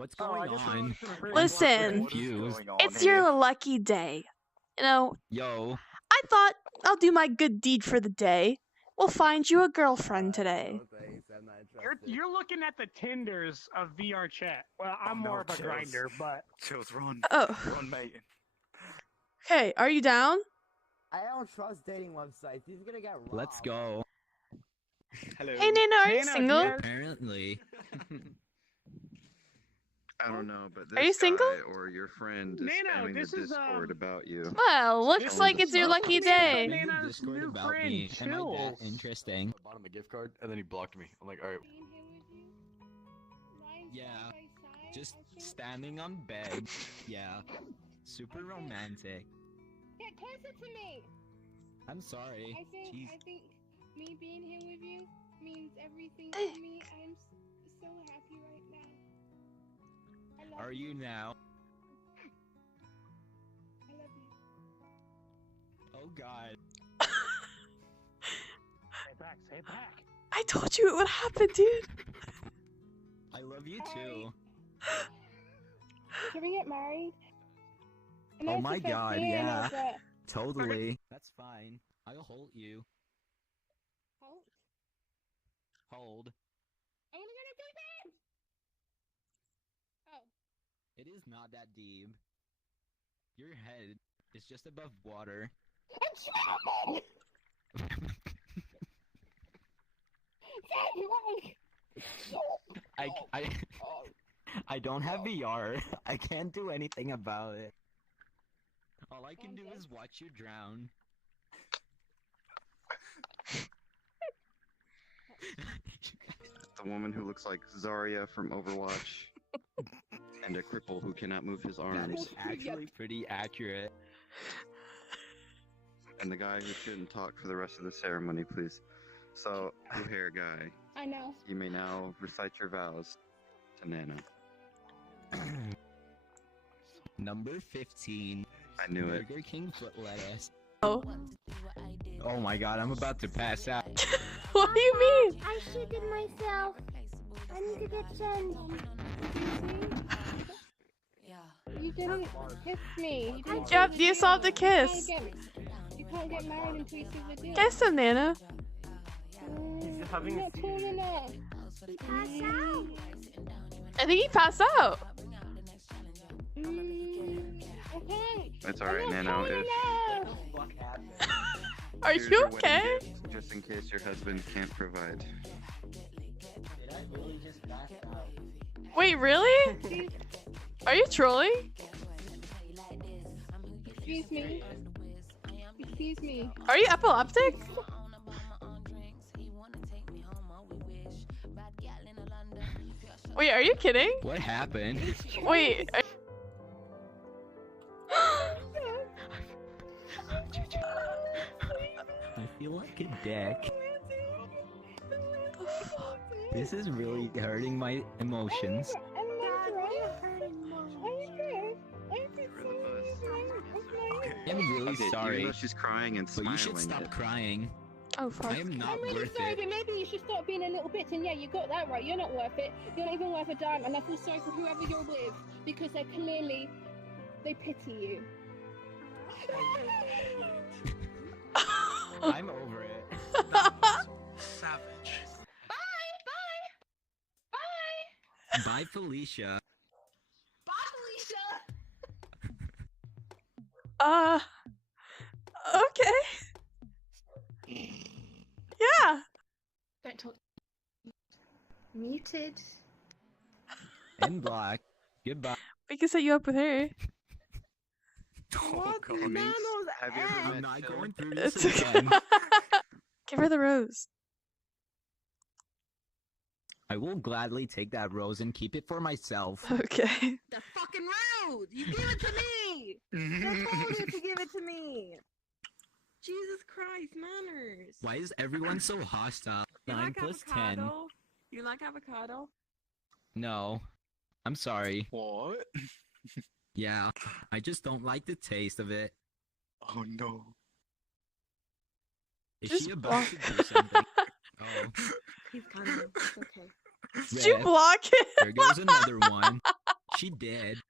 What's going on? Listen, it's your lucky day. You know, Yo. I thought I'll do my good deed for the day. We'll find you a girlfriend today. You're looking at the Tinders of VR chat. Well, I'm more of a grinder, but Chills, run. Oh. Run, mate. Okay, are you down? I don't trust dating websites. He's gonna get robbed. Let's go. Hello. Hey Nana, are you Nana, single? Apparently. I don't know, but this Are you single? guy or your friend is Nano, spamming this the is, Discord about you. Well, looks like it's your lucky day. Nana's Discord new about friend, me. Am I Chills. that interesting? I bought him a gift card, and then he blocked me. I'm like, alright. Yeah. Just standing on bed. Yeah. Super romantic. Get closer to me. I'm sorry. I think me being here with you means everything to me. I'm so happy right now. I love Are you now? I love you. Oh god. Say it back. I told you it would happen, dude. I love you too. Can we get married? Oh my god, yeah. But... Totally. That's fine. I'll hold you. Hold. Hold. I wanna go to sleep. Oh. It is not that deep. Your head is just above water. I'm drowning. I don't have VR. I can't do anything about it. All I can do is watch you drown. The woman who looks like Zarya from Overwatch. And a cripple who cannot move his That arms. is actually pretty accurate. And the guy who shouldn't talk for the rest of the ceremony, please. So, blue hair guy, I know. you may now recite your vows to Nana. Number 15. I knew it. Burger King foot lettuce. Oh. Oh my god, I'm about to pass out. What do you mean? I shitted myself. I need to get changed. You didn't kiss me. You didn't Yep, you still have to kiss. You can't get married until you see the deal. Kiss him, Nana. I'm not tall enough. He passed out. I think he passed out. Okay. It's alright, Nano. If Are here's you your wedding okay? gift, just in case your husband can't provide. Wait, really? Are you trolling? Excuse me. Excuse me. Are you epileptic? Wait, are you kidding? What happened? Wait. I feel like a dick. This is really hurting my emotions. I'm really sorry, Even though she's crying and but smiling. you should stop crying. Oh, fuck. I am not I'm really worth sorry, it. but maybe you should stop being a little bitch. And yeah, you got that right. You're not worth it. You're not even worth a dime. And I feel sorry for whoever you're with because they pity you. I'm over it. Savage. Bye, bye, bye, Bye, Felicia. bye, Felicia. Okay. Yeah. Don't talk. Muted. And block. Goodbye. We can set you up with her. Oh, God. It means, have you ever I'm met not Phil? going through this It's okay. again. Give her the rose. I will gladly take that rose and keep it for myself. Okay. The fucking rude! You give it to me! I told you to give it to me! Jesus Christ, manners! Why is everyone so hostile? You 9 like plus 10. avocado? You like avocado? No. I'm sorry. What? Yeah, I just don't like the taste of it. Oh no. Is Just she about to do something? Oh. He's coming. It's okay. Did you Rip. block it? There goes another one. She did.